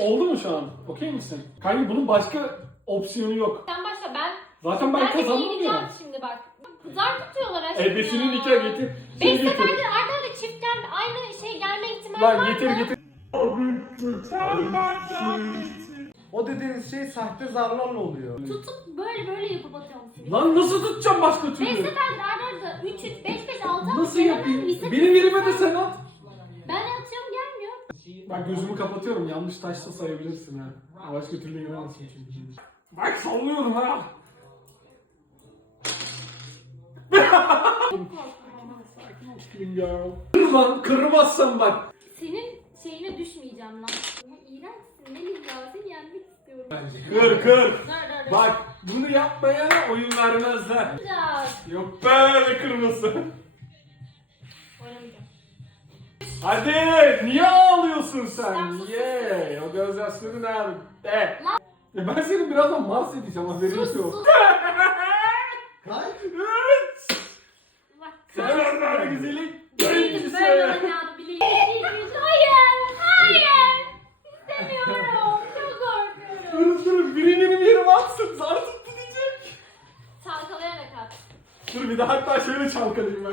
Oldu mu şu an? Okey misin? Kanka bunun başka opsiyonu yok. Sen başla ben. Zaten ben Ben seni kazandım yeneceğim şimdi bak. Zar tutuyorlar aşkım Ebesini ya. nikah getir. Şey Beş getir. seferdir arda arda çift gelme, aynı şey gelme ihtimali Lan var getir mı? getir. O dediğiniz şey sahte zarlarla oluyor. Tutup böyle böyle yapıp atıyorum seni. Lan nasıl tutacağım başka Beş türlü? seferdir arda arda 3 3 5 5 6 Nasıl yapayım? Benim yerime de sen at. Bak gözümü kapatıyorum. Yanlış taşta sayabilirsin ha. Başka türlü giremezsin çünkü. Bak sallıyorum ha. Sakin girl. Kır lan kırmazsan bak. Senin şeyine düşmeyeceğim lan. Ya iğrençsin Melih ya seni yenmek istiyorum. Kır kır. Dur. Bak bunu yapmaya oyun vermezler. Yok böyle. Oynamayacağım. Hadi niye ağlıyorsun sen? Niye? O gözyaşları nerede? Ya ben seni birazdan Mars edeceğim haberin Sus yok. sus. Kay. Evet. Bak. Sen orada güzellik. Birincisi. böyle olacağını bileydim. Hayır. Hayır. İstemiyorum. Çok korkuyorum. Durun durun biri benim yerime atsın. Zar tuttu diyecek. Çalkalayarak at. Dur bir de hatta şöyle çalkalayayım bak.